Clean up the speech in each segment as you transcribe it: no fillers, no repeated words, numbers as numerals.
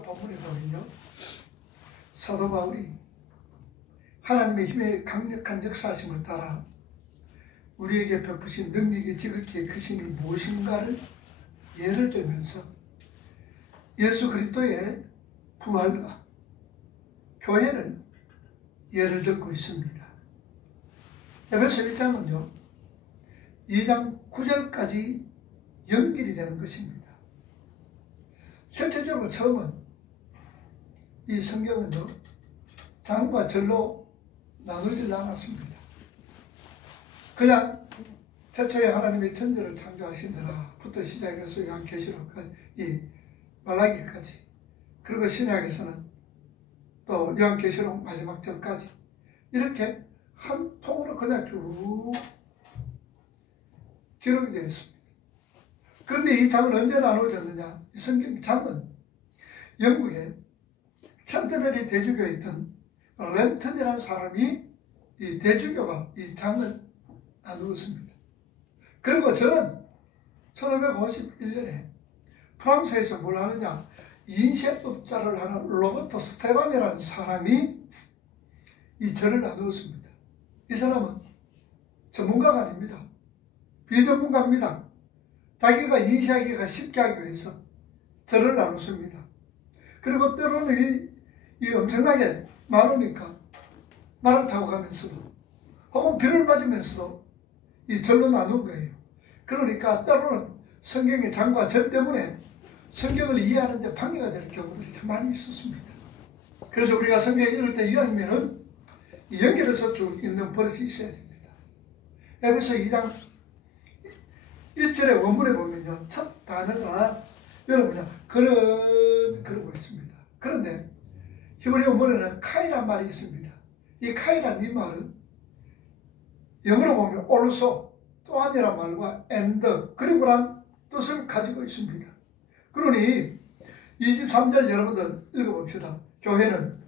오늘 본문에 보면요, 사도 바울이 하나님의 힘의 강력한 역사하심을 따라 우리에게 베푸신 능력이 지극히 크심이 무엇인가를 예를 들면서 예수 그리스도의 부활과 교회를 예를 들고 있습니다. 에베소 1장은요 2장 9절까지 연결이 되는 것입니다. 실제적으로 처음은 이 성경은요 장과 절로 나누질 않았습니다. 그냥 태초에 하나님의 천지를 창조하시느라부터 시작해서 요한계시록까지, 이 말라기까지, 그리고 신약에서는 또 요한계시록 마지막 절까지 이렇게 한 통으로 그냥 쭉 기록이 되어 있습니다. 그런데 이 장은 언제 나누어졌느냐? 이 성경 장은 영국의 캔터베리 대주교에 있던 램튼이라는 사람이 이 대주교가 이 장을 나누었습니다. 그리고 저는 1551년에 프랑스에서 뭘 하느냐, 인쇄업자를 하는 로버트 스테반이라는 사람이 이 절을 나누었습니다. 이 사람은 전문가가 아닙니다. 비전문가입니다. 자기가 인쇄하기가 쉽게 하기 위해서 절을 나눴습니다. 그리고 때로는 이 엄청나게 많으니까 말을 타고 가면서도 혹은 비를 맞으면서도 이 절로 나눈 거예요. 그러니까 때로는 성경의 장과 절 때문에 성경을 이해하는 데 방해가 될 경우들이 참 많이 있었습니다. 그래서 우리가 성경 읽을 때 이왕이면은 연결해서 쭉 읽는 버릇이 있어야 됩니다. 에베소 2장 1절의 원문에 보면요, 첫 단어가 여러분요 그러고 있습니다. 그런데 히브리 원문에는 카이란 말이 있습니다. 이 카이란 이 말은 영어로 보면 also, 또한이란 말과 and, 그리고란 뜻을 가지고 있습니다. 그러니 23절 여러분들 읽어봅시다. 교회는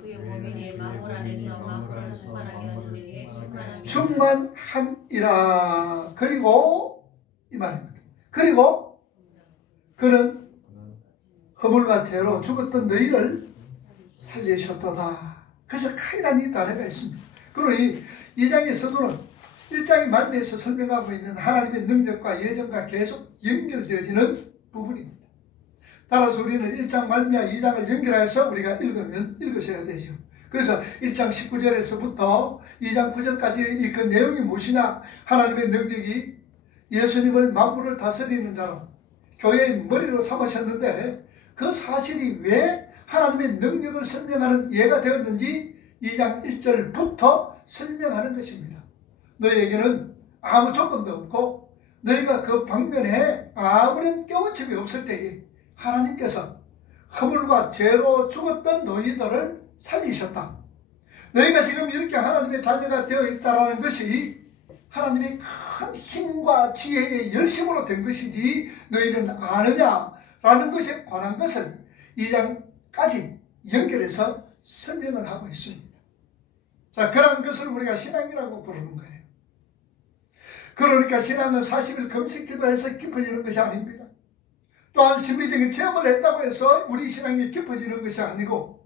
그의 범인의 마물 안에서 마물을 충만하게 하시는 게 충만함이라. 그리고 이 말입니다. 그리고 그는 허물과 죄로 죽었던 너희를 살리셨도다. 그래서 카이란 이 단어가 있습니다. 그러니 2장의 서두는 1장의 말미에서 설명하고 있는 하나님의 능력과 예정과 계속 연결되어지는 부분입니다. 따라서 우리는 1장 말미와 2장을 연결해서 우리가 읽으셔야 되죠. 그래서 1장 19절에서부터 2장 9절까지 그 내용이 무엇이냐? 하나님의 능력이 예수님을 만물을 다스리는 자로 교회의 머리로 삼으셨는데 그 사실이 왜 하나님의 능력을 설명하는 예가 되었는지 2장 1절부터 설명하는 것입니다. 너희에게는 아무 조건도 없고 너희가 그 방면에 아무런 깨우침이 없을 때에 하나님께서 허물과 죄로 죽었던 너희들을 살리셨다. 너희가 지금 이렇게 하나님의 자녀가 되어 있다는 것이 하나님의 큰 힘과 지혜의 열심으로 된 것이지 너희는 아느냐라는 것에 관한 것을 2장까지 연결해서 설명을 하고 있습니다. 자, 그런 것을 우리가 신앙이라고 부르는 거예요. 그러니까 신앙은 40일 금식 기도해서 깊어지는 것이 아닙니다. 또한 심리적인 체험을 했다고 해서 우리 신앙이 깊어지는 것이 아니고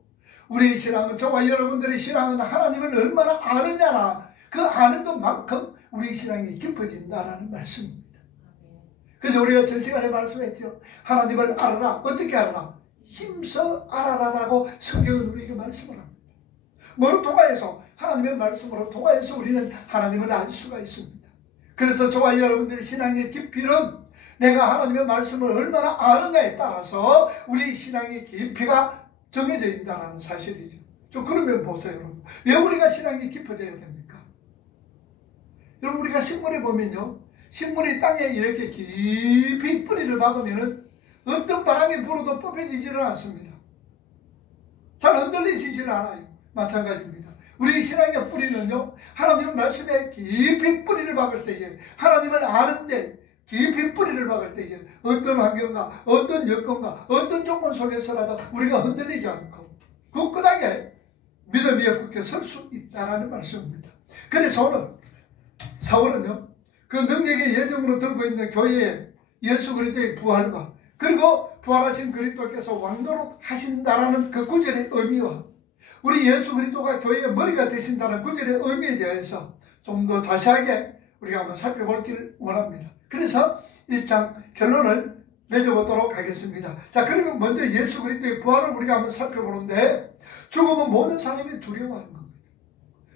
우리 신앙은, 저와 여러분들의 신앙은 하나님을 얼마나 아느냐나 그 아는 것만큼 우리 신앙이 깊어진다라는 말씀입니다. 그래서 우리가 전 시간에 말씀했죠. 하나님을 알아라. 어떻게 알아라? 힘써 알아라라고 성경은 우리에게 말씀을 합니다. 뭐로 통하여서? 하나님의 말씀으로 통하여서 우리는 하나님을 알 수가 있습니다. 그래서 저와 여러분들의 신앙의 깊이는 내가 하나님의 말씀을 얼마나 아느냐에 따라서 우리 신앙의 깊이가 정해져 있다는 사실이죠. 좀 그러면 보세요, 여러분. 왜 우리가 신앙이 깊어져야 됩니까? 여러분, 우리가 식물에 보면요, 식물이 땅에 이렇게 깊이 뿌리를 박으면은 어떤 바람이 불어도 뽑혀지지는 않습니다. 잘 흔들리지는 않아요. 마찬가지입니다. 우리 신앙의 뿌리는요, 하나님의 말씀에 깊이 뿌리를 박을 때에, 하나님을 아는데 깊이 뿌리를 박을 때에 어떤 환경과 어떤 여건과 어떤 조건 속에서라도 우리가 흔들리지 않고 굳건하게 믿음 위에 굳게 설 수 있다는 말씀입니다. 그래서 오늘 사울은요, 그 능력의 예정으로 들고 있는 교회의 예수 그리스도의 부활과 그리고 부활하신 그리스도께서 왕노릇 하신다라는 그 구절의 의미와 우리 예수 그리스도가 교회의 머리가 되신다는 구절의 의미에 대해서 좀 더 자세하게 우리가 한번 살펴보길 원합니다. 그래서 1장 결론을 맺어보도록 하겠습니다. 자, 그러면 먼저 예수 그리스도의 부활을 우리가 한번 살펴보는데, 죽음은 모든 사람이 두려워하는 겁니다.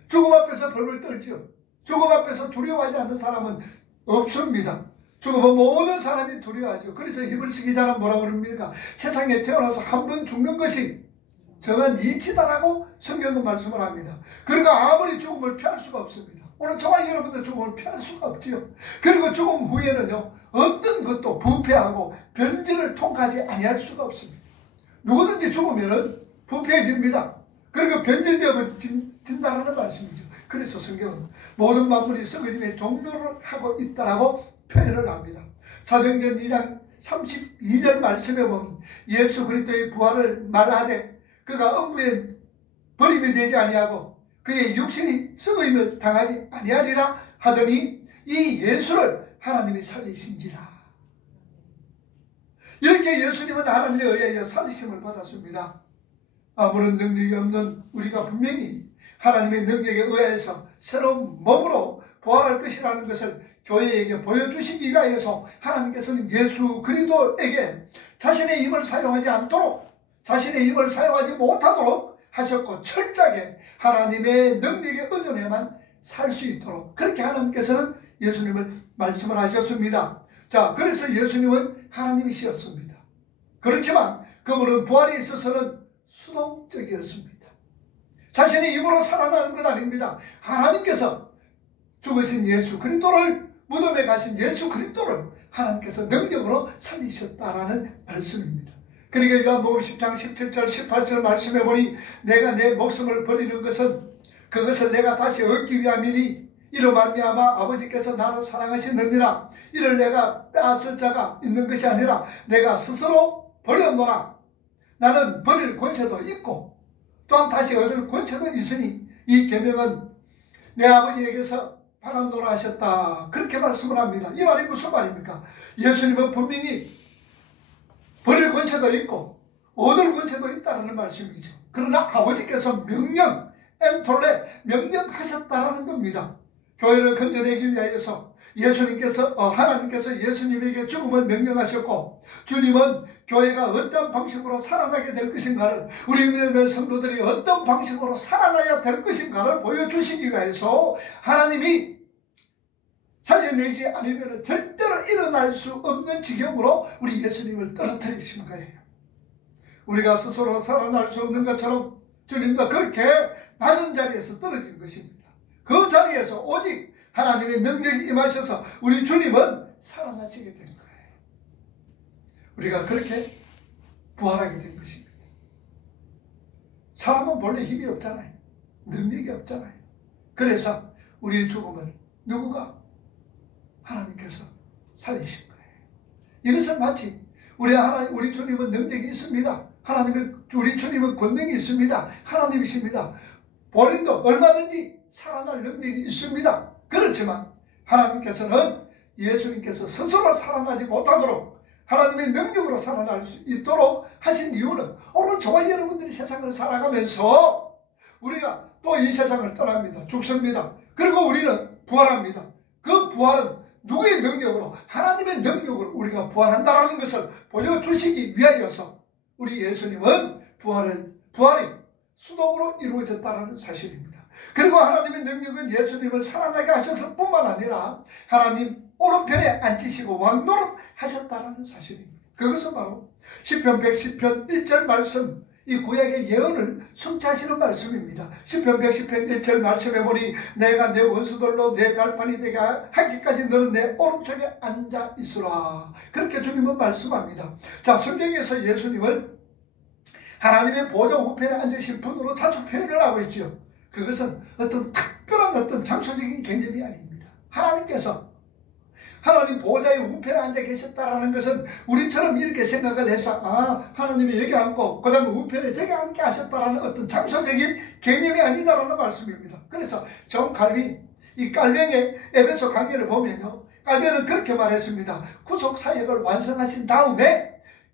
죽음 앞에서 벌벌 떨지요. 죽음 앞에서 두려워하지 않는 사람은 없습니다. 죽음은 모든 사람이 두려워하죠. 그래서 히브리서 기자는 뭐라고 그럽니까? 세상에 태어나서 한 번 죽는 것이 정한 이치다라고 성경은 말씀을 합니다. 그러니까 아무리 죽음을 피할 수가 없습니다. 오늘 저와 여러분들 죽음을 피할 수가 없지요. 그리고 죽음 후에는요, 어떤 것도 부패하고 변질을 통과하지 아니할 수가 없습니다. 누구든지 죽으면은 부패해집니다. 그리고 변질되어진다는 말씀이죠. 그래서 성경은 모든 만물이 썩어짐에 종료를 하고 있다라고 표현을 합니다. 사도행전 2장 32절 말씀에 보면 예수 그리스도의 부활을 말하되 그가 음부에 버림이 되지 아니하고 그의 육신이 썩어임을 당하지 아니하리라 하더니 이 예수를 하나님이 살리신지라. 이렇게 예수님은 하나님에 의하여 살리심을 받았습니다. 아무런 능력이 없는 우리가 분명히 하나님의 능력에 의해서 새로운 몸으로 부활할 것이라는 것을 교회에게 보여주시기 위하여서 하나님께서는 예수 그리스도에게 자신의 힘을 사용하지 않도록, 자신의 힘을 사용하지 못하도록 하셨고, 철저하게 하나님의 능력에 의존해만 살 수 있도록 그렇게 하나님께서는 예수님을 말씀을 하셨습니다. 자, 그래서 예수님은 하나님이셨습니다. 그렇지만 그분은 부활에 있어서는 수동적이었습니다. 자신의 힘으로 살아나는 것 아닙니다. 하나님께서 죽으신 예수 그리스도를, 무덤에 가신 예수 그리스도를 하나님께서 능력으로 살리셨다라는 말씀입니다. 그러니까 요한복음 10장 17절 18절 말씀해 보니 내가 내 목숨을 버리는 것은 그것을 내가 다시 얻기 위함이니 이로 말미암아 아버지께서 나를 사랑하시느니라. 이를 내가 빼앗을 자가 있는 것이 아니라 내가 스스로 버렸노라. 나는 버릴 권세도 있고 또한 다시 얻을 권세도 있으니 이 계명은 내 아버지에게서 받았노라 하셨다. 그렇게 말씀을 합니다. 이 말이 무슨 말입니까? 예수님은 분명히 버릴 권세도 있고 얻을 권세도 있다는 말씀이죠. 그러나 아버지께서 엔톨레 명령하셨다라는 겁니다. 교회를 건져내기 위하여서 하나님께서 예수님에게 죽음을 명령하셨고, 주님은 교회가 어떤 방식으로 살아나게 될 것인가를, 우리 믿음의 성도들이 어떤 방식으로 살아나야 될 것인가를 보여주시기 위하여서 하나님이 살려내지 않으면 절대로 일어날 수 없는 지경으로 우리 예수님을 떨어뜨리시는 거예요. 우리가 스스로 살아날 수 없는 것처럼 주님도 그렇게 낮은 자리에서 떨어진 것입니다. 그 자리에서 오직 하나님의 능력이 임하셔서 우리 주님은 살아나시게 된 거예요. 우리가 그렇게 부활하게 된 것입니다. 사람은 본래 힘이 없잖아요. 능력이 없잖아요. 그래서 우리의 죽음을 누구가? 하나님께서 살리신 거예요. 이것은 마치 우리 주님은 능력이 있습니다. 우리 주님은 권능이 있습니다. 하나님이십니다. 본인도 얼마든지 살아날 능력이 있습니다. 그렇지만 하나님께서는 예수님께서 스스로 살아나지 못하도록 하나님의 능력으로 살아날 수 있도록 하신 이유는 오늘 저와 여러분들이 세상을 살아가면서 우리가 또 이 세상을 떠납니다. 죽습니다. 그리고 우리는 부활합니다. 그 부활은 누구의 능력으로? 하나님의 능력으로 우리가 부활한다는 것을 보여주시기 위하여서 우리 예수님은 부활이 수동으로 이루어졌다는 사실입니다. 그리고 하나님의 능력은 예수님을 살아나게 하셨을 뿐만 아니라 하나님 오른편에 앉히시고 왕노릇 하셨다는 사실입니다. 그것은 바로 시편 110편 1절 말씀, 이 구약의 예언을 성취하시는 말씀입니다. 시편 110편 1절 말씀해 보니 내가 내 원수들로 내 발판이 되게 하기까지 너는 내 오른쪽에 앉아 있으라. 그렇게 주님은 말씀합니다. 자, 성경에서 예수님을 하나님의 보좌 우편에 앉으신 분으로 자주 표현을 하고 있죠. 그것은 어떤 특별한 어떤 장소적인 개념이 아닙니다. 하나님 보좌의 우편에 앉아 계셨다라는 것은 우리처럼 이렇게 생각을 해서 하나님이 여기 앉고 그 다음에 우편에 저기 앉게 하셨다라는 어떤 장소적인 개념이 아니다라는 말씀입니다. 그래서 존 칼빈, 이 칼빈의 에베소 강연을 보면요, 칼빈은 그렇게 말했습니다. 구속 사역을 완성하신 다음에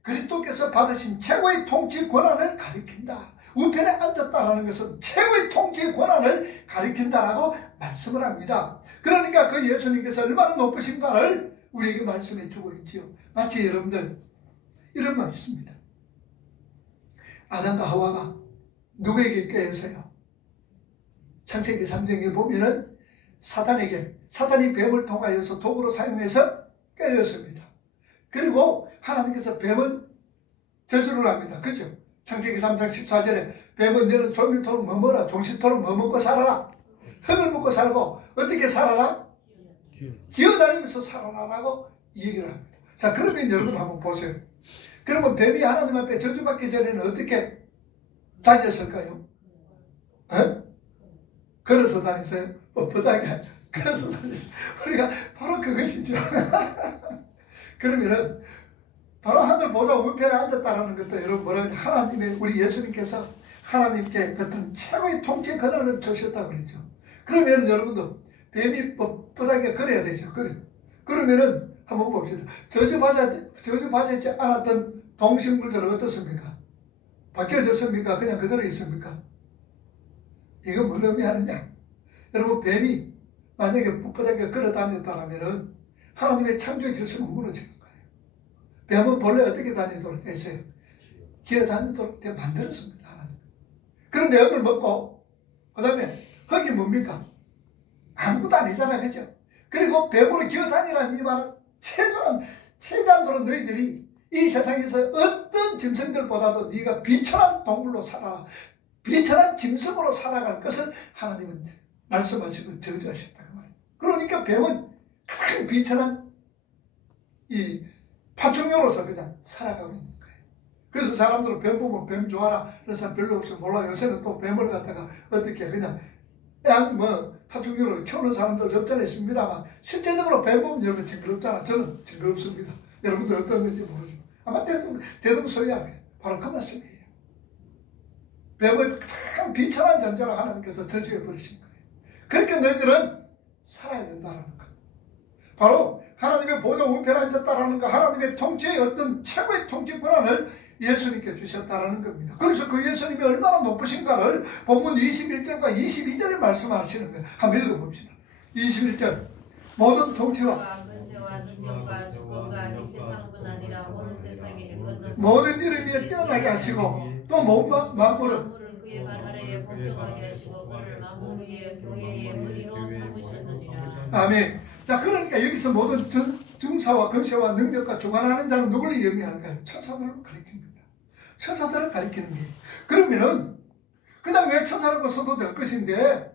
그리스도께서 받으신 최고의 통치 권한을 가리킨다. 우편에 앉았다라는 것은 최고의 통치 권한을 가리킨다라고 말씀을 합니다. 그러니까 그 예수님께서 얼마나 높으신가를 우리에게 말씀해 주고 있지요. 마치 여러분들 이런 말이 있습니다. 아담과 하와가 누구에게 꾀해서요? 창세기 3장에 보면은 사단이 뱀을 통하여서 도구로 사용해서 꾀였습니다. 그리고 하나님께서 뱀을 저주를 합니다. 그죠? 창세기 3장 14절에 뱀은 너는 종일토록 머물라, 종신토록 머물고 살아라. 흙을 먹고 살고 어떻게 살아라? 기어다니면서 살아라라고 얘기를 합니다. 자, 그러면 여러분 한번 보세요. 그러면 뱀이 하나님 앞에 저주받기 전에는 어떻게 다녔을까요? 걸어서 다녔어요? 뻣뻣하게 걸어서 다녔어요. 우리가 바로 그것이죠. 그러면은 바로 하늘 보좌 우편에 앉았다는 것도 여러분 뭐라고 하나님의 우리 예수님께서 하나님께 어떤 최고의 통치 권한을 주셨다고 그랬죠. 그러면 여러분도 뱀이 뻣뻣하게 걸어야 되죠. 그러면은 한번 봅시다. 저주받지 않았던 동식물들은 어떻습니까? 바뀌어졌습니까? 그냥 그대로 있습니까? 이건 뭘 의미하느냐? 여러분 뱀이 만약에 뻣뻣하게 걸어 다녔다면 하나님의 창조의 질서는 무너지는 거예요. 뱀은 본래 어떻게 다니도록 했어요? 기어 다니도록 만들었습니다. 하나님. 그런데 흙을 먹고 그 다음에 흙이 뭡니까? 아무것도 아니잖아요. 그죠? 그리고 뱀으로 기어 다니라는 이 말은 최대한도로 너희들이 이 세상에서 어떤 짐승들보다도 네가 비천한 동물로 살아라. 비천한 짐승으로 살아갈 것을 하나님은 말씀하시고 저주하셨다고 말이에요. 그러니까 뱀은 가장 비천한 이 파충류로서 그냥 살아가고 있는 거예요. 그래서 사람들은 뱀 보면 뱀 좋아라 그런 사람 별로 없어요. 몰라. 요새는 또 뱀을 갖다가 어떻게 그냥 파충류로 키우는 사람들 없잖아 있습니다만 실제적으로 뱀 보면 여러분 징그럽잖아. 저는 징그럽습니다. 여러분들 어떤지 모르지만 아마 대동소이하게 바로 그 말씀이에요. 뱀을 가장 비천한 존재로 하나님께서 저주해 버리신 거예요. 그렇게 너희들은 살아야 된다는 거예요. 바로 하나님의 보좌 우편에 앉았다라는 거, 하나님의 통치의 어떤 최고의 통치 권한을 예수님께 주셨다라는 겁니다. 그래서 그 예수님이 얼마나 높으신가를 본문 21절과 22절에 말씀하시는 거예요. 한번 읽어봅시다. 21절 모든 통치와 권세와 능력과 주권과 이 세상뿐 아니라 온 세상에 일거는 모든 이름 위에 뛰어나게 하시고 또 만물을 그의 발 아래에 복종하게 하시고 그를 만물 위에 교회의 머리로 삼으셨느니라. 아멘. 자, 그러니까 여기서 모든 증사와 권세와 능력과 주관하는 자는 누구를 의미할까요? 천사들을 가리킵니다. 천사들을 가리키는 게. 그러면은 그냥 왜 천사라고 써도 될 것인데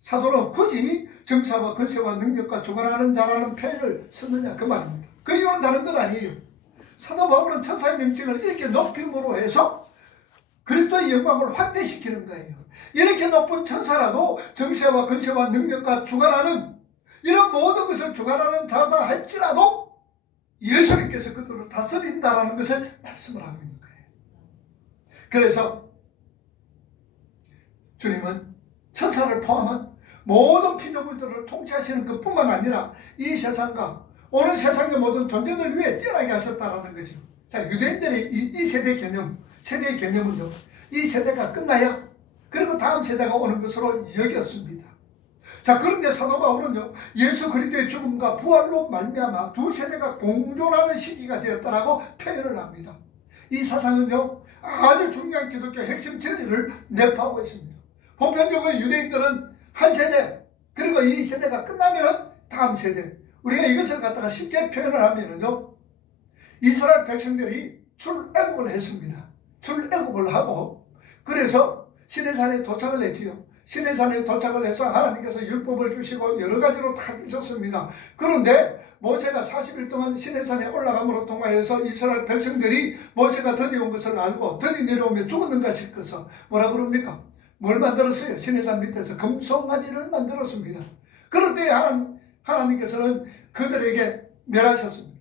사도는 굳이 증사와 권세와 능력과 주관하는 자라는 표현을 썼느냐 그 말입니다. 그 이유는 다른 것 아니에요. 사도 바울은 천사의 명칭을 이렇게 높임으로 해서 그리스도의 영광을 확대시키는 거예요. 이렇게 높은 천사라도 정세와 권세와 능력과 주관하는 이런 모든 것을 주관하는 자다 할지라도 예수님께서 그들을 다스린다라는 것을 말씀을 하고 있는 거예요. 그래서 주님은 천사를 포함한 모든 피조물들을 통치하시는 것뿐만 아니라 이 세상과 오는 세상의 모든 존재들 위해 뛰어나게 하셨다라는 거죠. 자, 유대인들의 이 세대의 개념은요, 이 세대가 끝나야 그리고 다음 세대가 오는 것으로 여겼습니다. 자, 그런데 사도 바울은요, 예수 그리스도의 죽음과 부활로 말미암아 두 세대가 공존하는 시기가 되었다라고 표현을 합니다. 이 사상은요, 아주 중요한 기독교 핵심 진리를 내포하고 있습니다. 보편적으로 유대인들은 한 세대, 그리고 이 세대가 끝나면은 다음 세대. 우리가 이것을 갖다가 쉽게 표현을 하면은요, 이스라엘 백성들이 출애굽을 했습니다. 출애굽을 하고, 그래서 시내산에 도착을 했지요. 시내산에 도착을 해서 하나님께서 율법을 주시고 여러 가지로 다 주셨습니다. 그런데 모세가 40일 동안 시내산에 올라감으로 통하여서 이스라엘 백성들이 모세가 드디어 온 것을 알고 드디어 내려오며 죽었는가 싶어서 뭐라 그럽니까? 뭘 만들었어요? 시내산 밑에서 금송아지를 만들었습니다. 그럴 때 하나님께서는 그들에게 멸하셨습니다.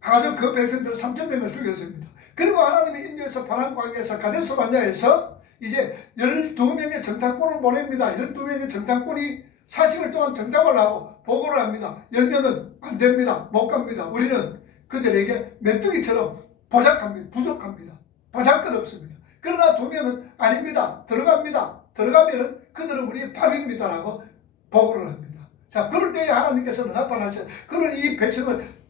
아주 그 백성들 3,000명을 죽였습니다. 그리고 하나님의 인도에서 바람광에서 가데스 바네아에서 이제 12명의 정탐꾼을 보냅니다. 12명의 정탐꾼이 40일 동안 정탐을 하고 보고를 합니다. 10명은 안 됩니다. 못 갑니다. 우리는 그들에게 메뚜기처럼 부족합니다. 보잘것없습니다. 그러나 2명은 아닙니다. 들어갑니다. 들어가면은 그들은 우리의 밥입니다라고 보고를 합니다. 자, 그럴 때에 하나님께서는 나타나셔. 그런 이 백성을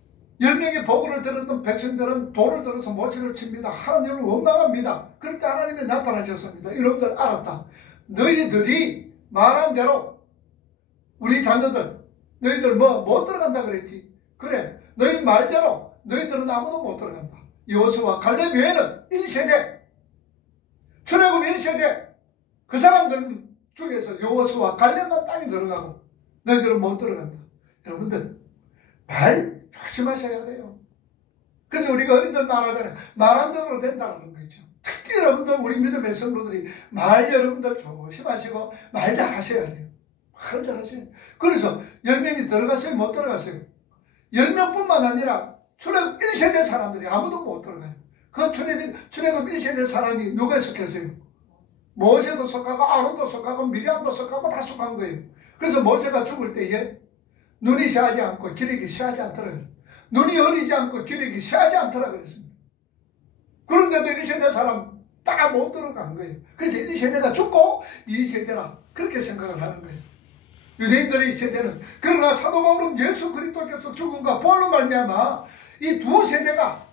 10명의 보고를 들었던 백성들은 돌을 들어서 모치를 칩니다. 하나님을 원망합니다. 그럴 때 하나님이 나타나셨습니다. 여러분들 알았다. 너희들이 말한 대로 우리 자녀들 너희들 못 들어간다 그랬지. 그래, 너희 말대로 너희들은 아무도 못 들어간다. 여호수아 갈렙 외에는 1세대 출애굽 1세대 그 사람들 중에서 여호수아 갈렙만 땅에 들어가고 너희들은 못 들어간다. 여러분들 말 조심하셔야 돼요. 그래서 우리가 어린들 말하잖아요. 말한 대로 된다는 거죠. 특히 여러분들 우리 믿음의 성도들이 말 여러분들 조심하시고 말 잘하셔야 돼요. 말 잘하셔야 돼요. 그래서 10명이 들어갔어요? 못 들어갔어요? 10명뿐만 아니라 출애굽 1세대 사람들이 아무도 못 들어가요. 그 출애굽 1세대 사람이 누가 속했어요? 모세도 속하고 아론도 속하고 미리암도 속하고 다 속한 거예요. 그래서 모세가 죽을 때에 눈이 쇠하지 않고 기력이 쇠하지 않더라고요. 눈이 어리지 않고 기력이 쇠하지 않더라 그랬습니다. 그런데도 1세대 사람 다 못 들어간 거예요. 그래서 1세대가 죽고 2세대라 그렇게 생각을 하는 거예요. 유대인들의 2세대는. 그러나 사도 바울은 예수 그리스도께서 죽음과 부활로 말미암아 이 두 세대가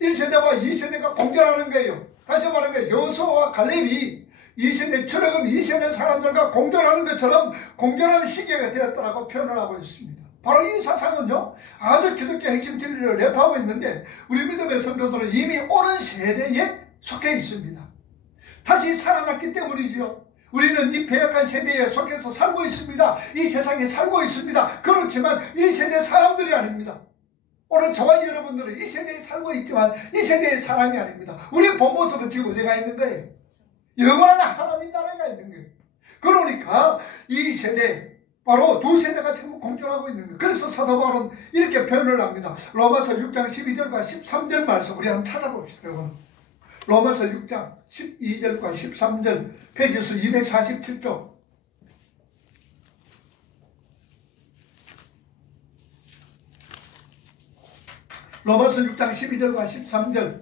1세대와 2세대가 공존하는 거예요. 다시 말하면 여호수아와 갈렙이 2세대 출애굽 2세대 사람들과 공존하는 것처럼 공존하는 시기가 되었다라고 표현을 하고 있습니다. 바로 이 사상은요 아주 기독교 핵심 진리를 내포하고 있는데 우리 믿음의 성도들은 이미 오는 세대에 속해 있습니다. 다시 살아났기 때문이지요. 우리는 이 패역한 세대에 속해서 살고 있습니다. 이 세상에 살고 있습니다. 그렇지만 이 세대 사람들이 아닙니다. 오늘 저와 여러분들은 이 세대에 살고 있지만 이 세대의 사람이 아닙니다. 우리 본 모습은 지금 어디가 있는 거예요? 영원한 하나님 나라가 있는 거예요. 그러니까 이 세대 바로 두 세대가 지금 공존하고 있는 거예요. 그래서 사도 바울은 이렇게 표현을 합니다. 로마서 6장 12절과 13절 말씀 우리 한번 찾아봅시다. 로마서 6장 12절과 13절 페이지수 247쪽. 로마서 6장 12절과 13절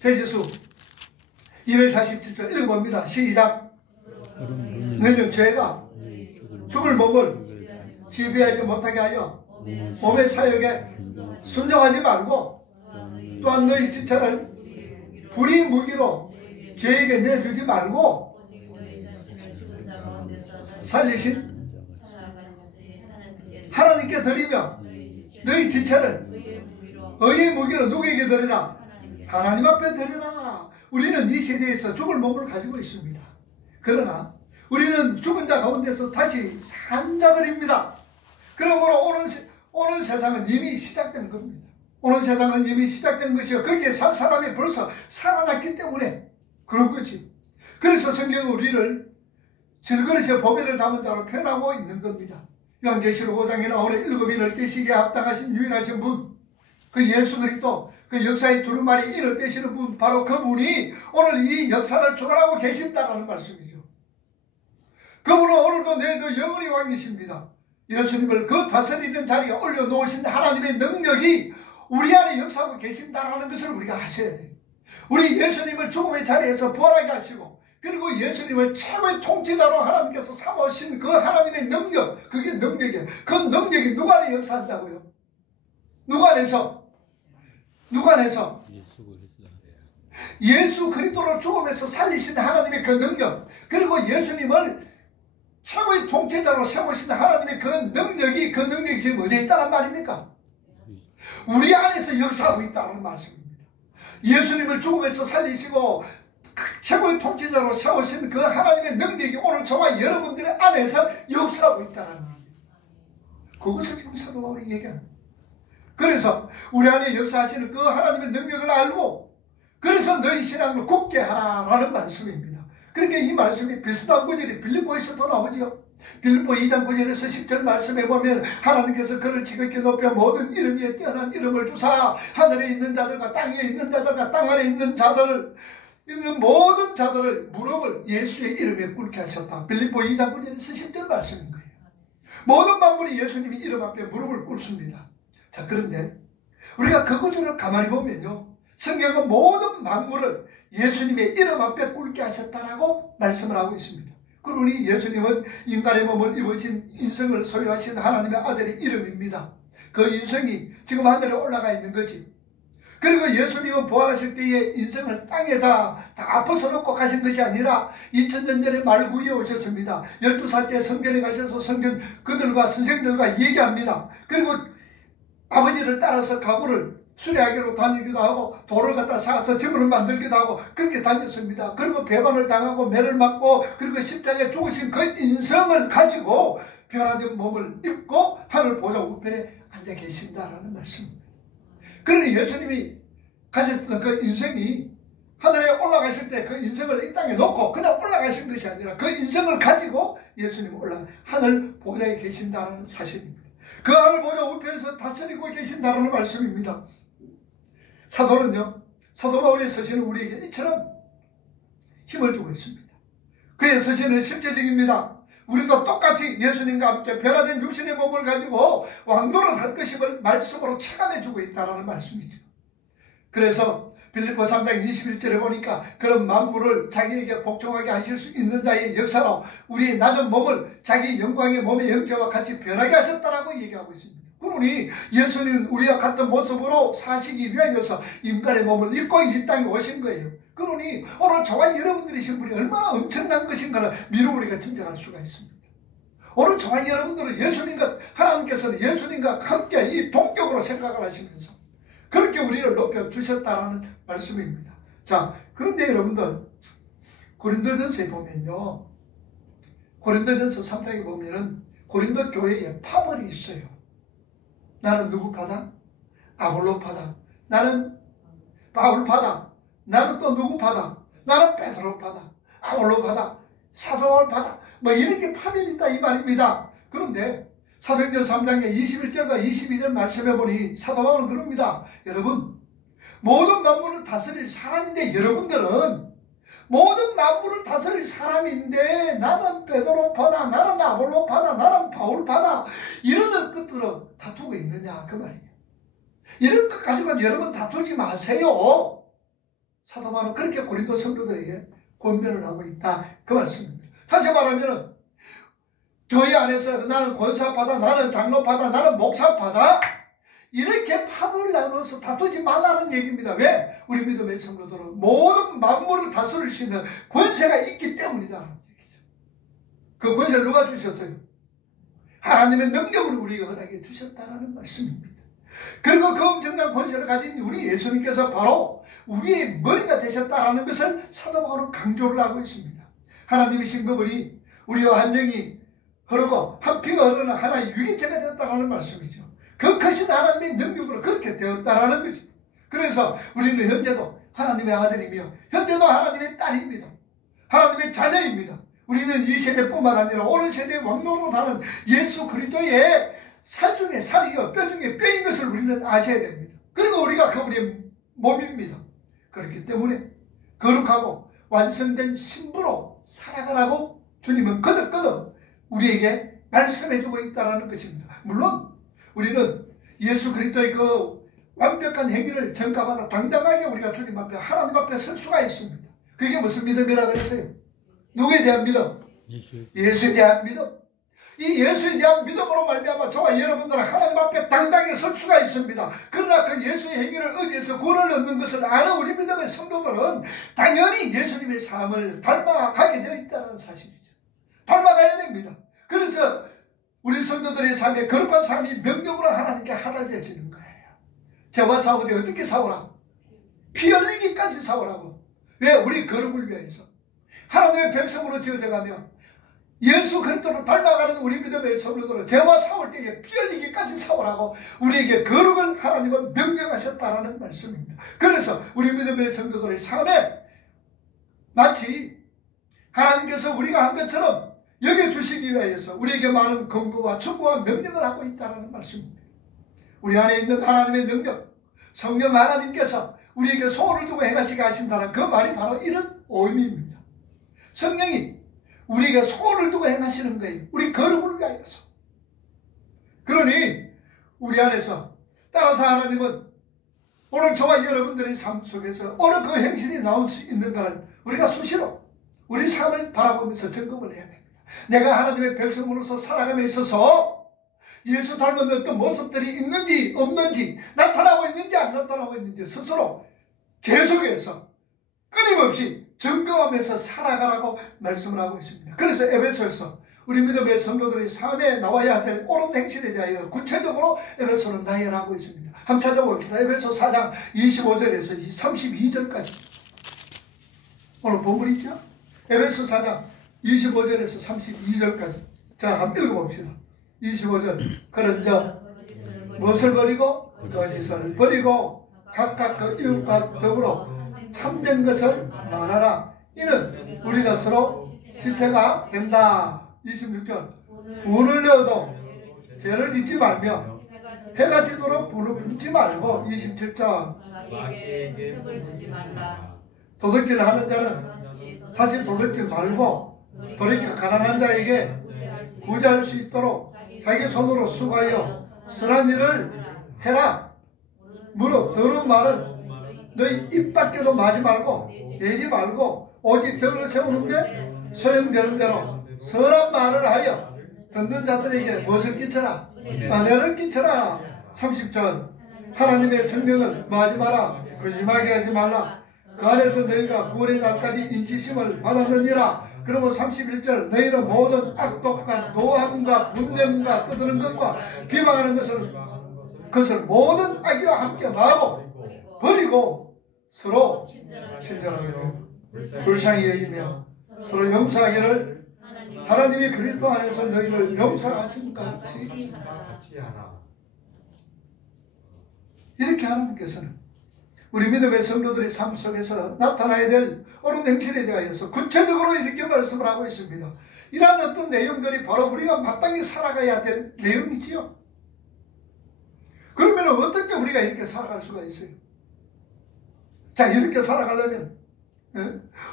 페이지수 247절 읽어봅니다. 시작. 너희는 죄가 죽을 몸을 지배하지 못하게 하여 몸의 사욕에 순종하지 말고 또한 너희 지체를 불의 무기로 죄에게 내주지 말고 살리신 하나님께 드리며 너희 지체를 의의 무기로 누구에게 드리나? 하나님 앞에 드리라. 우리는 이 세대에서 죽을 몸을 가지고 있습니다. 그러나 우리는 죽은 자 가운데서 다시 산 자들입니다. 그러므로 오는 세상은 이미 시작된 겁니다. 오는 세상은 이미 시작된 것이요 거기에 살 사람이 벌써 살아났기 때문에 그런 거지. 그래서 성경은 우리를 질그릇에 보배를 담은 자로 표현하고 있는 겁니다. 요한계시록 5장에 나오는 7인을 떼시기에 합당하신 유일하신 분, 그 예수 그리스도, 그 역사의 두루마리 인을 떼시는 분, 바로 그분이 오늘 이 역사를 주관하고 계신다는 말씀이죠. 그분은 오늘도 내일도 영원히 왕이십니다. 예수님을 그 다스리는 자리에 올려놓으신 하나님의 능력이 우리 안에 역사하고 계신다는 것을 우리가 아셔야 돼요. 우리 예수님을 죽음의 자리에서 부활하게 하시고 그리고 예수님을 최고의 통치자로 하나님께서 삼으신 그 하나님의 능력, 그게 능력이에요. 그 능력이 누가 안에 역사한다고요? 누가 안에서? 예수 그리스도를 죽음에서 살리신 하나님의 그 능력, 그리고 예수님을 최고의 통치자로 세우신 하나님의 그 능력이 지금 어디에 있다는 말입니까? 우리 안에서 역사하고 있다는 말씀입니다. 예수님을 죽음에서 살리시고 최고의 통치자로 세우신 그 하나님의 능력이 오늘 저와 여러분들의 안에서 역사하고 있다는 말입니다. 그것을 지금 사도 바울이 얘기합니다. 그래서 우리 안에 역사하시는 그 하나님의 능력을 알고 그래서 너희 신앙을 굳게 하라라는 말씀입니다. 그러니까 이 말씀이 비슷한 구절이 빌립보에서도 나오죠. 빌립보 2장 9절에서 10절 말씀에 보면 하나님께서 그를 지극히 높여 모든 이름 위에 뛰어난 이름을 주사 하늘에 있는 자들과 땅에 있는 자들과 땅 안에 있는 자들을 있는 모든 자들을 무릎을 예수의 이름에 꿇게 하셨다. 빌립보 2장 9절에서 10절 말씀인 거예요. 모든 만물이 예수님의 이름 앞에 무릎을 꿇습니다. 자, 그런데 우리가 그 구절을 가만히 보면요, 성경은 모든 만물을 예수님의 이름 앞에 꿇게 하셨다라고 말씀을 하고 있습니다. 그러니 예수님은 인간의 몸을 입으신 인성을 소유하신 하나님의 아들의 이름입니다. 그 인성이 지금 하늘에 올라가 있는 거지. 그리고 예수님은 부활하실 때에 인성을 땅에다 다 엎어놓고 가신 것이 아니라 2000년 전에 말구이에 오셨습니다. 12살 때 성전에 가셔서 성전 그들과 선생들과 얘기합니다. 그리고 아버지를 따라서 가구를 수레하기로 다니기도 하고 돌을 갖다 쌓아서 집을 만들기도 하고 그렇게 다녔습니다. 그리고 배반을 당하고 매를 맞고 그리고 십자가에 죽으신 그 인성을 가지고 변화된 몸을 입고 하늘 보좌 우편에 앉아 계신다라는 말씀입니다. 그러니 예수님이 가졌던 그 인성이 하늘에 올라가실 때 그 인성을 이 땅에 놓고 그냥 올라가신 것이 아니라 그 인성을 가지고 예수님이 하늘 보좌에 계신다는 사실입니다. 그 하늘 보좌 우편에서 다스리고 계신다는 말씀입니다. 사도는요, 사도 바울이 서신은 우리에게 이처럼 힘을 주고 있습니다. 그의 서신은 실제적입니다. 우리도 똑같이 예수님과 함께 변화된 육신의 몸을 가지고 왕노릇 할 것임을 말씀으로 체감해 주고 있다는 말씀이죠. 그래서 빌립보 3장 21절에 보니까 그런 만물을 자기에게 복종하게 하실 수 있는 자의 역사로 우리의 낮은 몸을 자기 영광의 몸의 형체와 같이 변하게 하셨다라고 얘기하고 있습니다. 그러니 예수님은 우리와 같은 모습으로 사시기 위하여서 인간의 몸을 입고 이 땅에 오신 거예요. 그러니 오늘 저와 여러분들의 신분이 얼마나 엄청난 것인가를 미루어 우리가 짐작할 수가 있습니다. 오늘 저와 여러분들은 예수님과 하나님께서는 예수님과 함께 이 동격으로 생각을 하시면서 그렇게 우리를 높여주셨다는 말씀입니다. 자, 그런데 여러분들 고린도전서에 보면요, 고린도전서 3장에 보면은 고린도 교회에 파벌이 있어요. 나는 누구 파다? 아볼로 파다. 나는 바울 파다. 나는 또 누구 파다? 나는 베드로 파다. 아볼로 파다. 사도 바울 파다. 뭐 이렇게 파별이 있다 이 말입니다. 그런데 사도행전 3장의 21절과 22절 말씀해 보니 사도 바울은 그럽니다. 여러분, 모든 만물을 다스릴 사람인데 여러분들은 모든 만물을 다스릴 사람인데 나는 베드로파다, 나는 아볼로파다, 나는 바울파다 이런 것들을 다투고 있느냐 그 말이에요. 이런 것 가지고 여러분 다투지 마세요. 사도 바울은 그렇게 고린도 성도들에게 권면을 하고 있다 그 말씀입니다. 다시 말하면 교회 안에서 나는 권사파다, 나는 장로파다, 나는 목사파다 이렇게 파벌을 나눠서 다투지 말라는 얘기입니다. 왜? 우리 믿음의 성도들은 모든 만물을 다스릴 수 있는 권세가 있기 때문이다라는 얘기죠. 그 권세를 누가 주셨어요? 하나님의 능력으로 우리가 허락해 주셨다는 말씀입니다. 그리고 그 엄청난 권세를 가진 우리 예수님께서 바로 우리의 머리가 되셨다는 것을 사도 바울은 강조를 하고 있습니다. 하나님이신 그분이 우리와 한 영이 흐르고 한 피가 흐르는 하나의 유기체가 되었다는 말씀이죠. 그 크신 하나님의 능력으로 그렇게 되었다라는 것입니다. 그래서 우리는 현재도 하나님의 아들이며 현재도 하나님의 딸입니다. 하나님의 자녀입니다. 우리는 이 세대뿐만 아니라 오늘 세대의 왕노로 하는 예수 그리스도의 살 중에 살이요 뼈 중에 뼈인 것을 우리는 아셔야 됩니다. 그리고 우리가 그분의 몸입니다. 그렇기 때문에 거룩하고 완성된 신부로 살아가라고 주님은 거듭거듭 우리에게 말씀해주고 있다는 것입니다. 물론 우리는 예수 그리스도의 그 완벽한 행위를 전가받아 당당하게 우리가 주님 앞에 하나님 앞에 설 수가 있습니다. 그게 무슨 믿음이라 그랬어요? 누구에 대한 믿음? 예수에 대한 믿음. 이 예수에 대한 믿음으로 말미암아 저와 여러분들은 하나님 앞에 당당히 설 수가 있습니다. 그러나 그 예수의 행위를 의지해서 구원을 얻는 것을 아는 우리 믿음의 성도들은 당연히 예수님의 삶을 닮아가게 되어 있다는 사실이죠. 닮아가야 됩니다. 그래서 우리 성도들의 삶에 거룩한 삶이 명령으로 하나님께 하달되어지는 거예요. 죄와 싸우되 어떻게 싸우라? 피 흘리기까지 싸우라고. 왜? 우리 거룩을 위해서. 하나님의 백성으로 지어져가며 예수 그리스도로 닮아가는 우리 믿음의 성도들은 죄와 싸울 때에 피 흘리기까지 싸우라고 우리에게 거룩을 하나님은 명령하셨다라는 말씀입니다. 그래서 우리 믿음의 성도들의 삶에 마치 하나님께서 우리가 한 것처럼 여겨주시기 위해서 우리에게 많은 권고와 충고와 명령을 하고 있다는 말씀입니다. 우리 안에 있는 하나님의 능력, 성령 하나님께서 우리에게 소원을 두고 행하시게 하신다는 그 말이 바로 이런 의미입니다. 성령이 우리에게 소원을 두고 행하시는 거예요. 우리 거룩을 위하여서. 그러니 우리 안에서 따라서 하나님은 오늘 저와 여러분들의 삶 속에서 어느 그 행실이 나올 수 있는가를 우리가 수시로 우리 삶을 바라보면서 점검을 해야 됩니다. 내가 하나님의 백성으로서 살아감에 있어서 예수 닮은 어떤 모습들이 있는지 없는지, 나타나고 있는지 안 나타나고 있는지 스스로 계속해서 끊임없이 점검하면서 살아가라고 말씀을 하고 있습니다. 그래서 에베소에서 우리 믿음의 성도들이 삶에 나와야 될 옳은 행실에 대하여 구체적으로 에베소는 나열하고 있습니다. 한번 찾아봅시다. 에베소 4장 25절에서 32절까지. 오늘 본문이죠. 에베소 4장 25절에서 32절까지. 자, 한번 읽어봅시다. 25절. 그런즉 무엇을 버리고 거짓을 버리고 각각 그 이웃과 더불어 참된 것을 말하라. 이는 우리가 서로 지체가 된다. 26절. 운을 내어도 죄를 짓지 말며 해가 지도록 불을 품지 말고. 27절. 도둑질 하는 자는 다시 도둑질 말고 돌이켜 가난한 자에게 구제할 수 있도록 자기 손으로 수고하여 선한 일을 해라. 무릇 더러운 말은 너희 입 밖에도 마지 말고 내지 말고 오직 덕을 세우는데 소용되는 대로 선한 말을 하여 듣는 자들에게 무엇을 끼쳐라? 은혜를 끼쳐라. 30절. 하나님의 성령을 마지 마라. 거짓말하게 하지 말라. 그 안에서 너희가 구원의 날까지 인치심을 받았느니라. 그러면 31절. 너희는 모든 악독과 노함과 분냄과 떠드는 것과 비방하는 것을 모든 악의와 함께 마고 버리고 서로 친절하게 불쌍히 여기며 서로 용서하기를 하나님이 그리스도 안에서 너희를 용서하신 같이 하라. 이렇게 하나님께서는 우리 믿음의 성도들의 삶 속에서 나타나야 될 옳은 행실에 대하여서 구체적으로 이렇게 말씀을 하고 있습니다. 이러한 어떤 내용들이 바로 우리가 마땅히 살아가야 될 내용이지요. 그러면 어떻게 우리가 이렇게 살아갈 수가 있어요? 자, 이렇게 살아가려면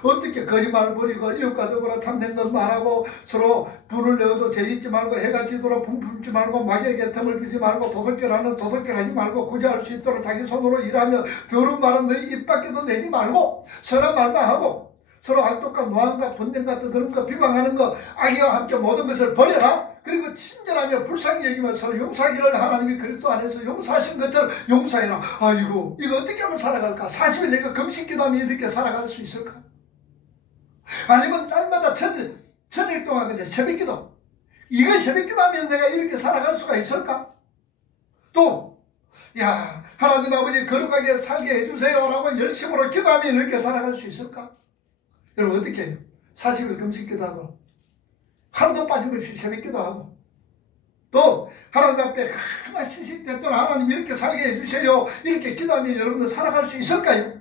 어떻게 거짓말을 버리고 이웃과 더불어 탐낸 것 말하고 서로 불을 내어도 죄짓지 말고 해가 지도록 품품지 말고 마귀에게 틈을 주지 말고 도둑질하는 도둑질하지 말고 구제할 수 있도록 자기 손으로 일하며 더러운 말은 너희 입 밖에도 내지 말고 선한 말만 하고 서로 악독과 노함과 분냄과 떠드는 것 비방하는 것 악의와 함께 모든 것을 버려라. 그리고 친절하며 불쌍히 여기며 서로 용서하기를 하나님이 그리스도 안에서 용서하신 것처럼 용서해라. 아이고 이거 어떻게 하면 살아갈까? 40일 내가 금식기도하면 이렇게 살아갈 수 있을까? 아니면 날마다 천일 동안 그냥 새벽기도, 이거 새벽기도하면 내가 이렇게 살아갈 수가 있을까? 또 야 하나님 아버지 거룩하게 살게 해주세요 라고 열심으로 기도하면 이렇게 살아갈 수 있을까? 여러분 어떻게 해요? 40일 금식기도하고 하루도 빠짐없이 새벽기도 하고 또 하나님 앞에 하나 시시때때로 하나님 이렇게 살게 해주세요 이렇게 기도하면 여러분들 살아갈 수 있을까요?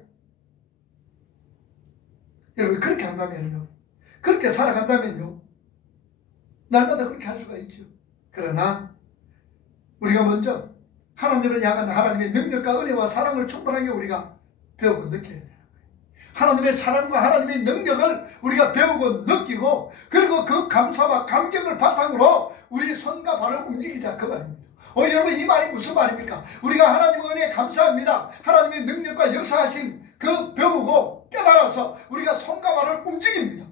여러분 그렇게 한다면요, 그렇게 살아간다면요 날마다 그렇게 할 수가 있죠. 그러나 우리가 먼저 하나님을 향한 하나님의 능력과 은혜와 사랑을 충분하게 우리가 배우고 느껴야 돼요. 하나님의 사랑과 하나님의 능력을 우리가 배우고 느끼고 그리고 그 감사와 감격을 바탕으로 우리 손과 발을 움직이자 그 말입니다. 여러분 이 말이 무슨 말입니까? 우리가 하나님의 은혜에 감사합니다. 하나님의 능력과 역사하심 그 배우고 깨달아서 우리가 손과 발을 움직입니다.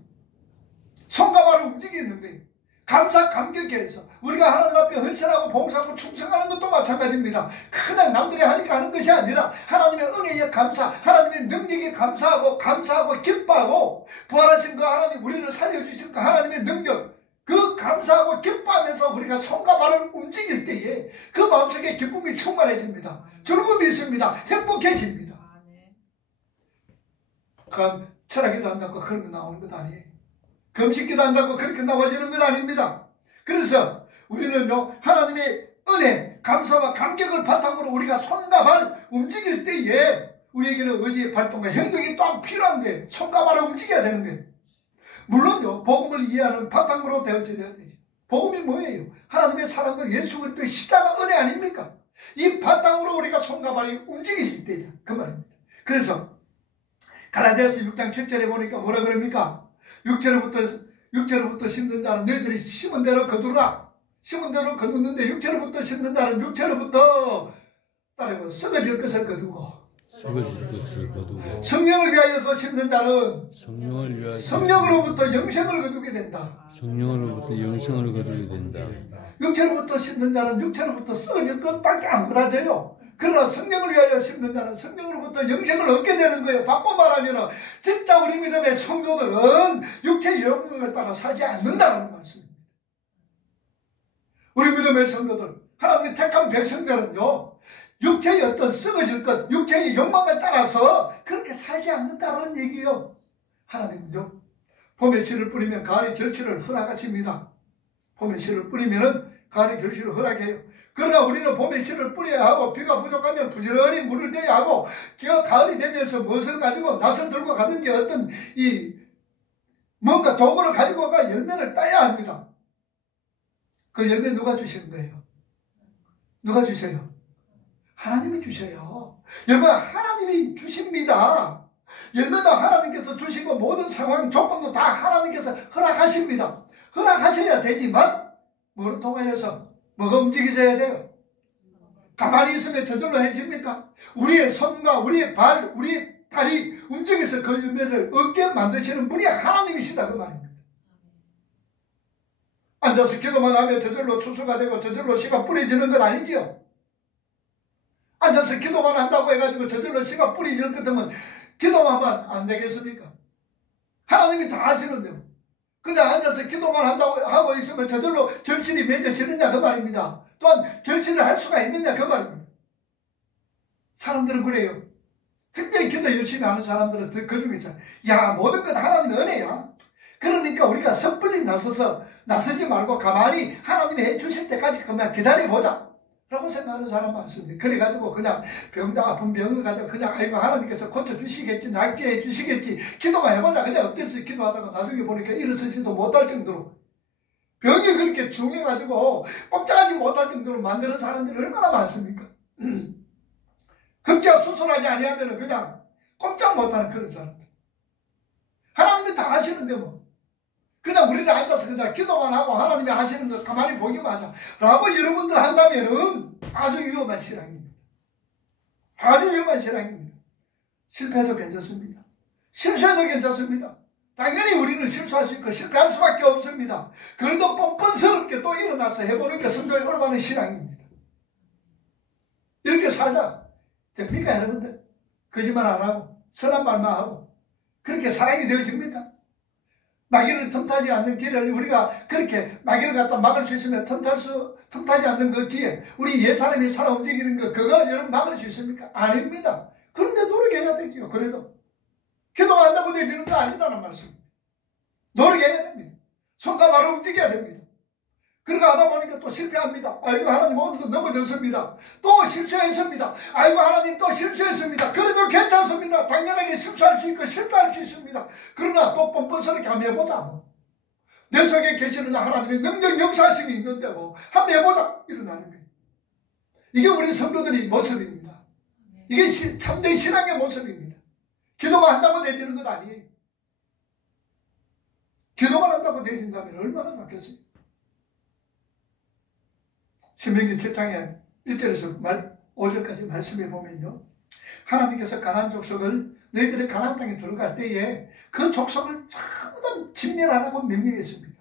손과 발을 움직이는 거예요. 감사 감격해서 우리가 하나님 앞에 헌신하고 봉사하고 충성하는 것도 마찬가지입니다. 그냥 남들이 하니까 하는 것이 아니라 하나님의 은혜에 감사, 하나님의 능력에 감사하고 기뻐하고 부활하신 그 하나님, 우리를 살려주신 그 하나님의 능력, 그 감사하고 기뻐하면서 우리가 손과 발을 움직일 때에 그 마음속에 기쁨이 충만해집니다. 즐거움이 있습니다. 행복해집니다. 그럼 철학기도 한다고 그런 거 나오는 것 아니에요. 금식기도 한다고 그렇게 나와지는 건 아닙니다. 그래서 우리는요 하나님의 은혜, 감사와 감격을 바탕으로 우리가 손과 발 움직일 때에 우리에게는 의지의 발동과 행동이 또한 필요한 거예요. 손과 발을 움직여야 되는 거예요. 물론요 복음을 이해하는 바탕으로 되어져야 되죠. 복음이 뭐예요? 하나님의 사랑과 예수 그리스도의 십자가 은혜 아닙니까? 이 바탕으로 우리가 손과 발이 움직이실 때죠. 그 말입니다. 그래서 갈라디아서 6장 7절에 보니까 뭐라 그럽니까? 육체로부터 심는 자는 너희들이 심은 대로 거두라. 심은 대로 거두는데 육체로부터 심는 자는 육체로부터 따르면 썩어질 것을 거두고 썩어질 것을 거두고 성령을 위하여서 심는 자는 성령을 위하여 성령으로부터 영생을 거두게 된다. 성령으로부터 영생을 거두게 된다. 육체로부터 심는 자는 육체로부터 썩어질 것밖에 안 그라져요. 그러나 성령을 위하여 심는 자는 성령으로부터 영생을 얻게 되는 거예요. 바꿔 말하면 진짜 우리 믿음의 성도들은 육체의 영광을 따라 살지 않는다는 말씀입니다. 우리 믿음의 성도들, 하나님의 택한 백성들은요, 육체의 어떤 썩어질 것, 육체의 욕망을 따라서 그렇게 살지 않는다는 얘기예요. 하나님은요, 봄에 씨를 뿌리면 가을의 결실을 허락하십니다. 봄에 씨를 뿌리면 가을의 결실을 허락해요. 그러나 우리는 봄에 씨를 뿌려야 하고, 비가 부족하면 부지런히 물을 대야 하고, 가을이 되면서 무엇을 가지고 낫을 들고 가든지 어떤 뭔가 도구를 가지고 가 열매를 따야 합니다. 그 열매 누가 주시는 거예요? 누가 주세요? 하나님이 주셔요. 열매 하나님이 주십니다. 열매도 하나님께서 주시고 모든 상황 조건도 다 하나님께서 허락하십니다. 허락하셔야 되지만 뭐를 통하여서 뭐가 움직이셔야 돼요? 가만히 있으면 저절로 해집니까? 우리의 손과 우리의 발, 우리의 다리 움직여서 그 열매를 얻게 만드시는 분이 하나님이시다 그 말입니다. 앉아서 기도만 하면 저절로 추수가 되고 저절로 씨가 뿌려지는 건 아니지요. 앉아서 기도만 한다고 해가지고 저절로 씨가 뿌려지는 것 같으면 기도만 하면 안 되겠습니까? 하나님이 다 하시는데요. 그냥 앉아서 기도만 한다고 하고 있으면 저절로 결실이 맺어지느냐 그 말입니다. 또한 결실을 할 수가 있느냐 그 말입니다. 사람들은 그래요. 특별히 기도 열심히 하는 사람들은 그 중에서 야 모든 것 하나님의 은혜야. 그러니까 우리가 섣불리 나서지 말고 가만히 하나님이 해주실 때까지 그냥 기다려보자 라고 생각하는 사람 많습니다. 그래가지고 그냥 아픈 병을 가지고 그냥 아이고 하나님께서 고쳐주시겠지, 낫게 해주시겠지, 기도만 해보자 그냥 엎드려서 기도하다가 나중에 보니까 일어서지도 못할 정도로 병이 그렇게 중해가지고 꼼짝하지 못할 정도로 만드는 사람들이 얼마나 많습니까? 급기야 수술하지 아니하면 그냥 꼼짝 못하는 그런 사람들. 하나님이 다 하시는데 뭐 그냥 우리는 앉아서 그냥 기도만 하고 하나님이 하시는 거 가만히 보기만 하자 라고 여러분들 한다면은 아주 위험한 신앙입니다. 아주 위험한 신앙입니다. 실패해도 괜찮습니다. 실수해도 괜찮습니다. 당연히 우리는 실수할 수 있고 실패할 수밖에 없습니다. 그래도 뻔뻔스럽게 또 일어나서 해보는 게 성도의 올바른 신앙입니다. 이렇게 살자 됩니까 여러분들? 거짓말 안 하고 선한 말만 하고 그렇게 사랑이 되어집니까? 마귀를 틈타지 않는 길을 우리가 그렇게 마귀를 갖다 막을 수 있으면 틈타지 않는 그 기회 우리 옛사람이 살아 움직이는 거 그거 여러분 막을 수 있습니까? 아닙니다. 그런데 노력해야 되지요. 그래도 기도한다고 되는 거 아니다는 말씀입니다. 노력해야 됩니다. 손과 발을 움직여야 됩니다. 그러고 하다 보니까 또 실패합니다. 아이고 하나님 오늘도 넘어졌습니다. 또 실수했습니다. 아이고 하나님 또 실수했습니다. 그래도 괜찮습니다. 당연하게 실수할 수 있고 실패할 수 있습니다. 그러나 또 뻔뻔스럽게 한번 해보자. 내 속에 계시는 하나님의 능력 역사심이 있는데 뭐 한번 해보자 일어나는 거예요. 이게 우리 성도들의 모습입니다. 이게 참된 신앙의 모습입니다. 기도만 한다고 되지는 것 아니에요. 기도만 한다고 되진다면 얼마나 좋겠어요. 신명기 7장에 1절에서 5절까지 말씀해 보면요. 하나님께서 가나안 족속을 너희들의 가나안 땅에 들어갈 때에 그 족속을 전부 다 진멸하라고 명령했습니다.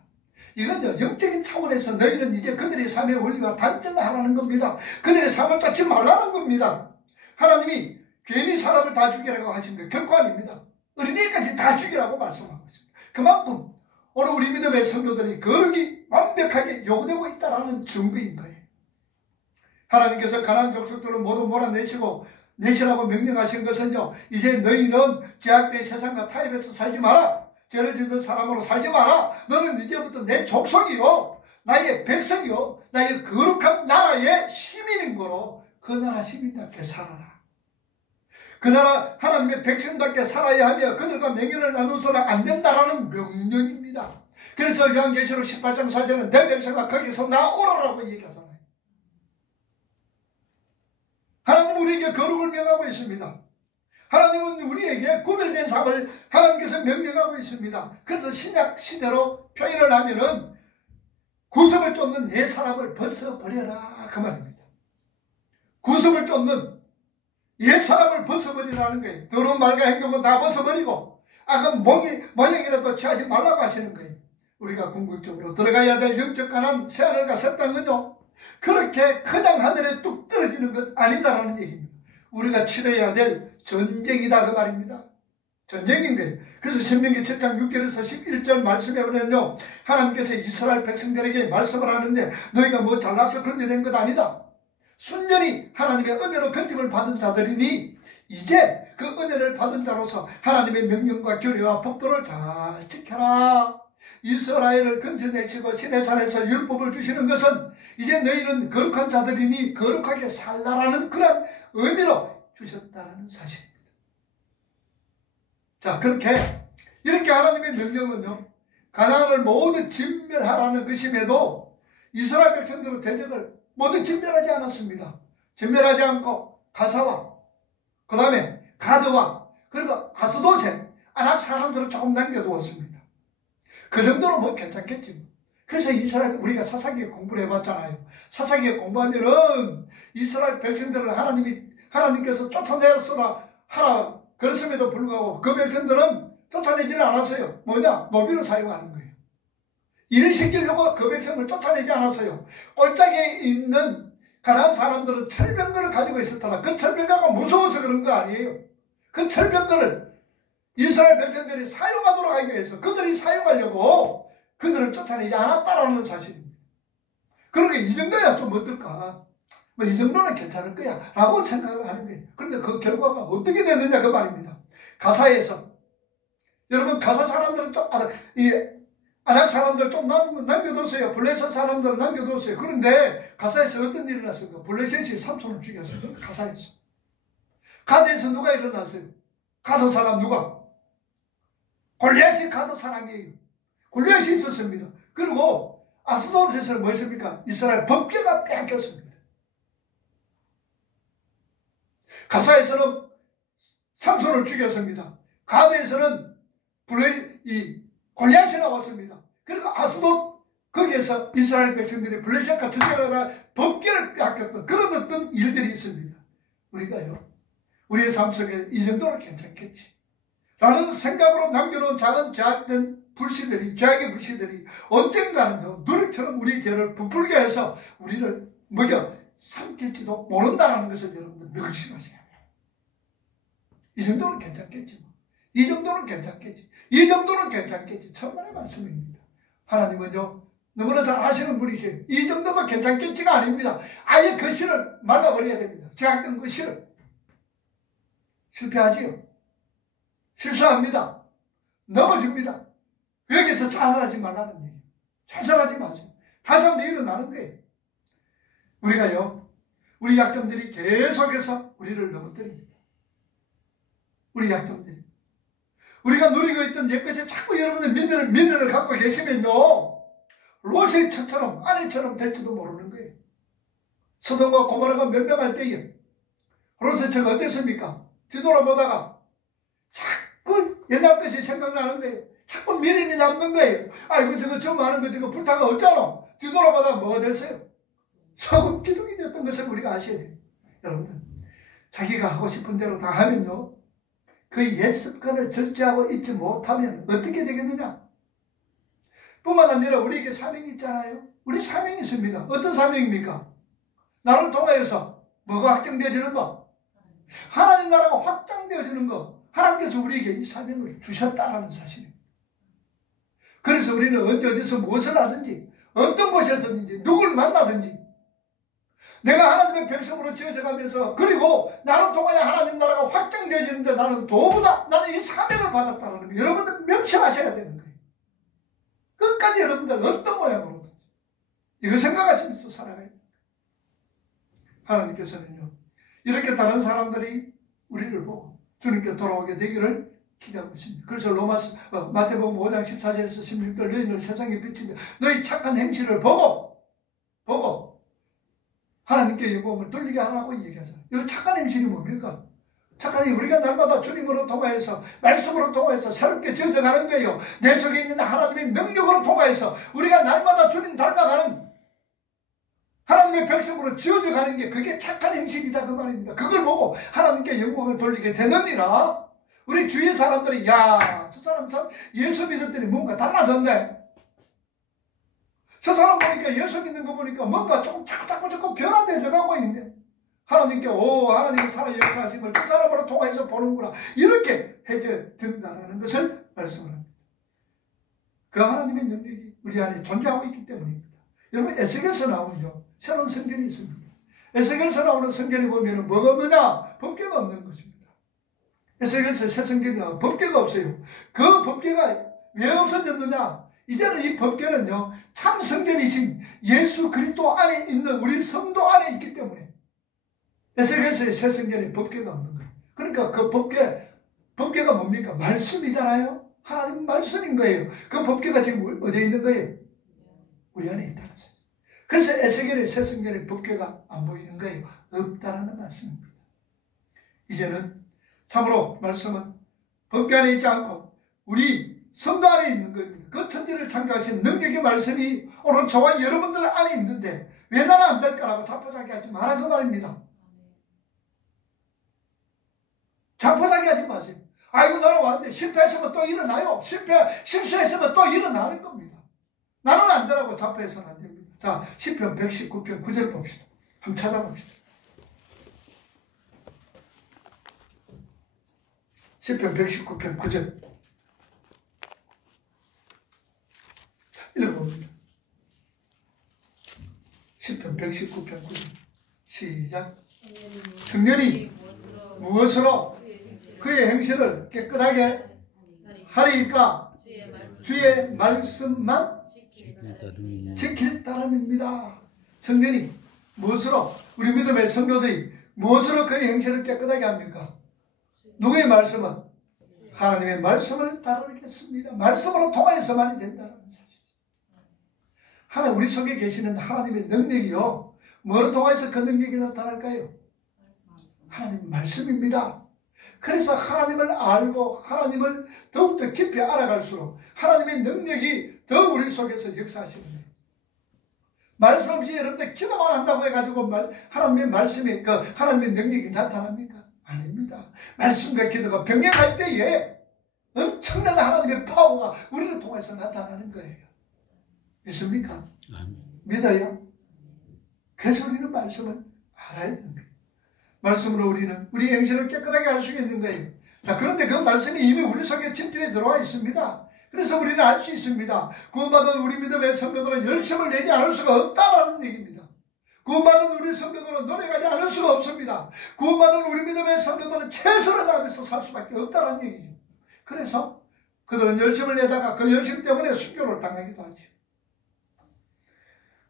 이건 영적인 차원에서 너희는 이제 그들의 삶의 원리와 단정을 하라는 겁니다. 그들의 삶을 쫓지 말라는 겁니다. 하나님이 괜히 사람을 다 죽이라고 하신 거 결코 아닙니다. 어린이까지 다 죽이라고 말씀하고 있습니다. 그만큼 오늘 우리 믿음의 성도들이 거룩이 완벽하게 요구되고 있다는 증거인 거예요. 하나님께서 가나안 족속들을 모두 내시라고 명령하신 것은요. 이제 너희는 죄악된 세상과 타협해서 살지 마라. 죄를 짓는 사람으로 살지 마라. 너는 이제부터 내 족속이요. 나의 백성이요. 나의 거룩한 나라의 시민인 거로 그 나라 시민답게 살아라. 그 나라 하나님의 백성답게 살아야 하며 그들과 맹연을 나누어서는 안 된다라는 명령입니다. 그래서 요한계시록 18장 4절은 내 백성아 거기서 나오라라고 얘기하잖아요. 하나님은 우리에게 거룩을 명하고 있습니다. 하나님은 우리에게 구별된 삶을 하나님께서 명령하고 있습니다. 그래서 신약 시대로 표현을 하면은 구습을 쫓는 옛 사람을 벗어버려라 그 말입니다. 구습을 쫓는 옛사람을 벗어버리라는 거예요. 더러운 말과 행동은 다 벗어버리고 악은 모양이라도 취하지 말라고 하시는 거예요. 우리가 궁극적으로 들어가야 될 영적 가난 새하늘과 새 땅은요, 그렇게 그냥 하늘에 뚝 떨어지는 것 아니다라는 얘기입니다. 우리가 치러야 될 전쟁이다 그 말입니다. 전쟁인 거예요. 그래서 신명기 7장 6절에서 11절 말씀에 보면요, 하나님께서 이스라엘 백성들에게 말씀을 하는데 너희가 뭐 잘나서 건져낸 것 아니다. 순전히 하나님의 은혜로 건짐을 받은 자들이니 이제 그 은혜를 받은 자로서 하나님의 명령과 규례와 법도를 잘 지켜라. 이스라엘을 건져내시고 시내산에서 율법을 주시는 것은 이제 너희는 거룩한 자들이니 거룩하게 살라라는 그런 의미로 주셨다는 사실입니다. 자, 이렇게 하나님의 명령은요, 가나안을 모두 진멸하라는 것임에도 이스라엘 백성들의 대적을 모두 진멸하지 않았습니다. 진멸하지 않고 가사와 그 다음에 가드와 그리고 아스돗에 아낙 사람들을 조금 남겨두었습니다. 그 정도로 뭐 괜찮겠지. 그래서 이스라엘, 우리가 사사기에 공부를 해봤잖아요. 사사기에 공부하면은 이스라엘 백성들을 하나님께서 쫓아내서라 하라 그랬음에도 불구하고 그 백성들은 쫓아내지는 않았어요. 뭐냐? 노비로 사용하는 거예요. 일을 시키려고 그 백성을 쫓아내지 않았어요. 꼴짝에 있는 가나안 사람들은 철병거를 가지고 있었더라. 그 철병거가 무서워서 그런 거 아니에요. 그 철병거를 이스라엘 백성들이 사용하도록 하기 위해서 그들이 사용하려고 그들을 쫓아내지 않았다라는 사실입니다. 그러니까 이 정도야 좀 어떨까? 뭐 이 정도는 괜찮을 거야 라고 생각을 하는 거예요. 그런데 그 결과가 어떻게 됐느냐 그 말입니다. 가사에서 여러분 가사 사람들은 좀 아낙 사람들 좀 남겨뒀어요. 블레셋 사람들을 남겨뒀어요. 그런데 가사에서 어떤 일이 났습니까? 블레셋이 삼손을 죽였어요. 가사에서. 가드에서 누가 일어났어요? 가드 사람 누가? 골리앗이 가드 사람이에요. 골리앗이 있었습니다. 그리고 아스돗에서는 무엇입니까? 이스라엘 법궤가 빼앗겼습니다. 가사에서는 삼손을 죽였습니다. 가드에서는 골리앗이 나왔습니다. 그리고 아스돗 거기에서 이스라엘 백성들이 블레셋과 전쟁하다 법궤를 빼앗겼던 그런 어떤 일들이 있습니다. 우리가요, 우리의 삶 속에 이 정도는 괜찮겠지 라는 생각으로 남겨놓은 작은 죄악된 죄악의 불씨들이 언젠가는요 누룩처럼 우리 죄를 부풀게 해서 우리를 먹여 삼킬지도 모른다는 것을 여러분들 명심하셔야 돼요. 이 정도는 괜찮겠지 뭐. 이 정도는 괜찮겠지. 이 정도는 괜찮겠지. 천만의 말씀입니다. 하나님은요 너무나 잘 아시는 분이세요. 이 정도도 괜찮겠지가 아닙니다. 아예 그 실을 말라버려야 됩니다. 죄악된 그 실을. 실패하지요. 실수합니다. 넘어집니다. 여기서 자살하지 말라는 얘기예요. 자살하지 마세요. 다시 한번 일어나는 거예요. 우리가요, 우리 약점들이 계속해서 우리를 넘어뜨립니다. 우리 약점들이. 우리가 누리고 있던 옛것에 자꾸 여러분들 미련을 갖고 계시면요, 롯의 처처럼 아내처럼 될지도 모르는 거예요. 소돔과 고모라가 멸망할 때에 롯의 처가 어땠습니까? 뒤돌아보다가 자꾸 옛날 것이 생각나는 거예요. 자꾸 미련이 남는 거예요. 아이고 저거 저 많은 거 저거 불타가 어쩌노? 뒤돌아보다가 뭐가 됐어요? 소금 기둥이 됐던 것을 우리가 아셔야 돼요. 여러분들 자기가 하고 싶은 대로 다 하면요, 그 옛 습관을 절제하고 잊지 못하면 어떻게 되겠느냐? 뿐만 아니라 우리에게 사명이 있잖아요. 우리 사명이 있습니다. 어떤 사명입니까? 나를 통하여서 뭐가 확정되어지는 거? 하나님 나라가 확장되어지는 거. 하나님께서 우리에게 이 사명을 주셨다라는 사실입니다. 그래서 우리는 언제 어디서 무엇을 하든지 어떤 곳에서든지 누굴 만나든지 내가 하나님의 백성으로 지어져 가면서 그리고 나를 통하여 하나님 나라가 확장되어지는데 나는 이 사명을 받았다는 거 여러분들 명심하셔야 되는 거예요. 끝까지 여러분들 어떤 모양으로든지 이거 생각하시면서 살아가야 돼요. 하나님께서는요 이렇게 다른 사람들이 우리를 보고 주님께 돌아오게 되기를 기대하고 있습니다. 그래서 마태복음 5장 14절에서 16절 너희는 세상에 비친다. 너희 착한 행실을 보고 하나님께 영광을 돌리게 하라고 얘기하잖아요. 이 착한 행실이 뭡니까? 착한 행실, 우리가 날마다 주님으로 통하여서 말씀으로 통하여서 새롭게 지어져가는 거예요. 내 속에 있는 하나님의 능력으로 통하여서 우리가 날마다 주님 닮아가는 하나님의 백성으로 지어져 가는 게 그게 착한 행실이다 그 말입니다. 그걸 보고 하나님께 영광을 돌리게 되느니라. 우리 주위의 사람들이 야, 저 사람 참 예수 믿었더니 뭔가 달라졌네. 저 사람 보니까 예수 믿는 거 보니까 뭔가 조금 자꾸 변화되어 가고 있네. 하나님께 하나님이 살아 역사하심을 저 사람으로 통해서 보는구나. 이렇게 해제된다라는 것을 말씀을 합니다. 그 하나님의 능력이 우리 안에 존재하고 있기 때문입니다. 여러분 에스겔서 나오는요 새로운 성경이 있습니다. 에스겔서 나오는 성경에 보면 뭐가 없느냐? 법궤가 없는 것입니다. 에스겔서 새 성경에 나오면 법궤가 없어요. 그 법궤가 왜 없어졌느냐? 이제는 이 법궤는요 참 성전이신 예수 그리스도 안에 있는 우리 성도 안에 있기 때문에 에스겔서의 새 성전에 법궤가 없는 거예요. 그러니까 그 법궤가 뭡니까? 말씀이잖아요. 하나님 말씀인 거예요. 그 법궤가 지금 어디에 있는 거예요? 우리 안에 있다는 사실. 그래서 에스겔의 새 성전의 법궤가 안 보이는 거예요. 없다라는 말씀입니다. 이제는 참으로 말씀은 법궤 안에 있지 않고 우리 성도 안에 있는 겁니다. 그 천지를 창조하신 능력의 말씀이 오늘 저와 여러분들 안에 있는데 왜 나는 안 될까라고 자포자기하지 마라 그 말입니다. 자포자기하지 마세요. 아이고 나는 왔는데 실패했으면 또 일어나요. 실수했으면 또 일어나는 겁니다. 나는 안 되라고 자포해서는 안 됩니다. 자, 시편 119편 9절 봅시다. 한번 찾아봅시다. 시편 119편 9절. 자, 읽어봅니다. 시편 119편 9절. 시작. 청년이 무엇으로 그의 행실을 깨끗하게 하리까? 주의 말씀만 지킬 따름입니다. 청년이 무엇으로, 우리 믿음의 성도들이 무엇으로 그의 행실을 깨끗하게 합니까? 누구의 말씀은? 하나님의 말씀을 따르겠습니다. 말씀으로 통하여서만이 된다는 사실. 하나님 우리 속에 계시는 하나님의 능력이요 뭐로 통해서 그 능력이 나타날까요? 하나님 말씀입니다. 그래서 하나님을 알고 하나님을 더욱더 깊이 알아갈수록 하나님의 능력이 더 우리 속에서 역사하시는 거예요. 말씀 없이 여러분들 기도만 한다고 해가지고 하나님의 말씀이 하나님의 능력이 나타납니까? 아닙니다. 말씀과 기도가 병행할 때에 엄청난 하나님의 파워가 우리를 통해서 나타나는 거예요. 믿습니까? 믿어요? 그래서 우리는 말씀을 알아야 되는 거예요. 말씀으로 우리는 우리 행실을 깨끗하게 할 수 있는 거예요. 자, 그런데 그 말씀이 이미 우리 속에 침투해 들어와 있습니다. 그래서 우리는 알 수 있습니다. 구원받은 우리 믿음의 성도들은 열심을 내지 않을 수가 없다라는 얘기입니다. 구원받은 우리 성도들은 노력하지 않을 수가 없습니다. 구원받은 우리 믿음의 성도들은 최선을 다하면서 살 수밖에 없다는 얘기죠. 그래서 그들은 열심을 내다가 그 열심 때문에 순교를 당하기도 하죠.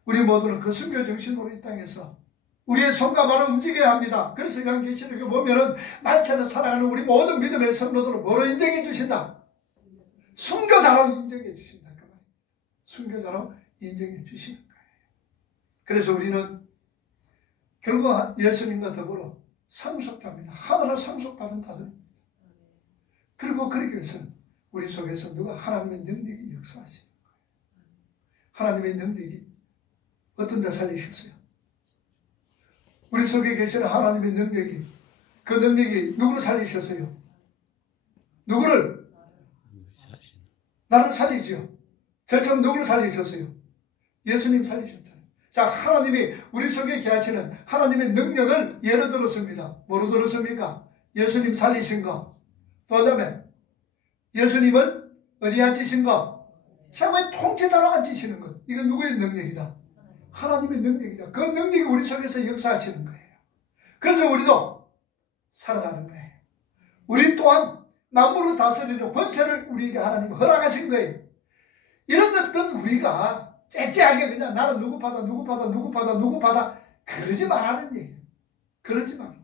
우리 모두는 그 순교 정신으로 이 땅에서 우리의 손과 발을 움직여야 합니다. 그래서 요한계시록에 보면은 말처럼 살아가는 우리 모든 믿음의 성도들을 뭐로 인정해 주신다? 순교자로 인정해 주신다. 그 말이에요. 순교자로 인정해 주시는 거예요. 그래서 우리는 결국 예수님과 더불어 상속자입니다. 하늘을 상속받은 자들입니다. 그리고 그러기 위해서는 우리 속에서 누가 하나님의 능력이 역사하시는 거예요. 하나님의 능력이 어떤 자 살리셨어요? 우리 속에 계시는 하나님의 능력이, 그 능력이 누구를 살리셨어요? 누구를? 나를 살리지요. 저처럼 누구를 살리셨어요? 예수님 살리셨잖아요. 자, 하나님이 우리 속에 계시는 하나님의 능력을 예로 들었습니다. 뭐로 들었습니까? 예수님 살리신 거. 또 다음에 예수님을 어디에 앉히신 거? 최고의 통치자로 앉히시는 것. 이건 누구의 능력이다? 하나님의 능력이다. 그 능력이 우리 속에서 역사하시는 거예요. 그래서 우리도 살아나는 거예요. 우리 또한 만물을 다스리는 권세를 우리에게 하나님이 허락하신 거예요. 이런 어떤 우리가 째째하게 그냥 나는 누구 받아 그러지 말라는 얘기예요. 그러지 말고.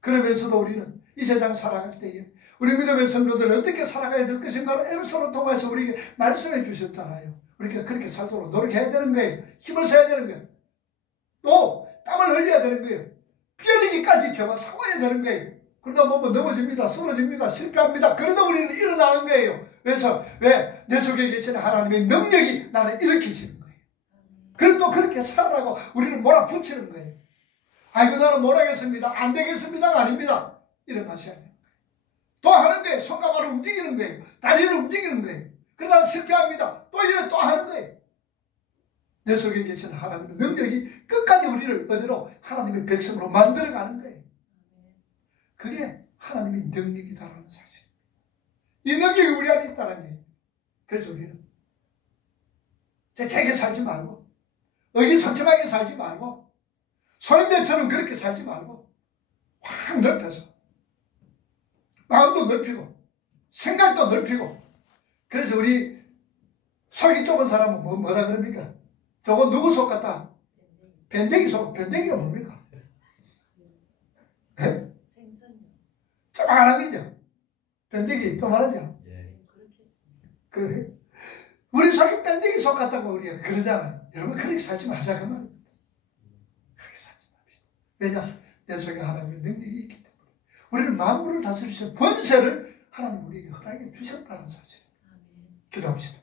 그러면서도 우리는 이 세상 살아갈 때에 우리 믿음의 성도들은 어떻게 살아가야 될 것인가를 에베소를 통해서 우리에게 말씀해 주셨잖아요. 우리가 그렇게 살도록 노력해야 되는 거예요. 힘을 써야 되는 거예요. 또 땀을 흘려야 되는 거예요. 피 흘리기까지 저와 싸워야 되는 거예요. 그러다 보면 넘어집니다. 쓰러집니다. 실패합니다. 그러다 우리는 일어나는 거예요. 그래서 왜? 내 속에 계시는 하나님의 능력이 나를 일으키시는 거예요. 그럼 또 그렇게 살아라고 우리는 몰아붙이는 거예요. 아이고 나는 못하겠습니다. 안 되겠습니다가 아닙니다. 일어나셔야 돼요. 또 하는데 손가락을 움직이는 거예요. 다리를 움직이는 거예요. 그러다 실패합니다. 또 이래 또 하는 거예요. 내 속에 계신 하나님의 능력이 끝까지 우리를 어디로 하나님의 백성으로 만들어가는 거예요. 그게 하나님의 능력이다라는 사실. 이 능력이 우리 안에 있다는 얘기예요. 그래서 우리는 되게 살지 말고 의기소침하게 살지 말고 소인배처럼 그렇게 살지 말고 확 넓혀서 마음도 넓히고 생각도 넓히고. 그래서 우리 속이 좁은 사람은 뭐다 그럽니까? 저거 누구 속 같다? 밴댕이 속. 밴댕이가 뭡니까? 네? 조그만한 거죠. 밴댕이 조그만하죠. 그래. 우리 속이 밴댕이 속 같다고 우리가 그러잖아요. 여러분 그렇게 살지 말자 그 말이에요. 그렇게 살지 맙시다. 왜냐? 내 속에 하나님의 능력이 있기 때문에. 우리는 만물을 다스리시는 권세를 하나님 우리에게 허락해 주셨다는 사실. 기도합시다.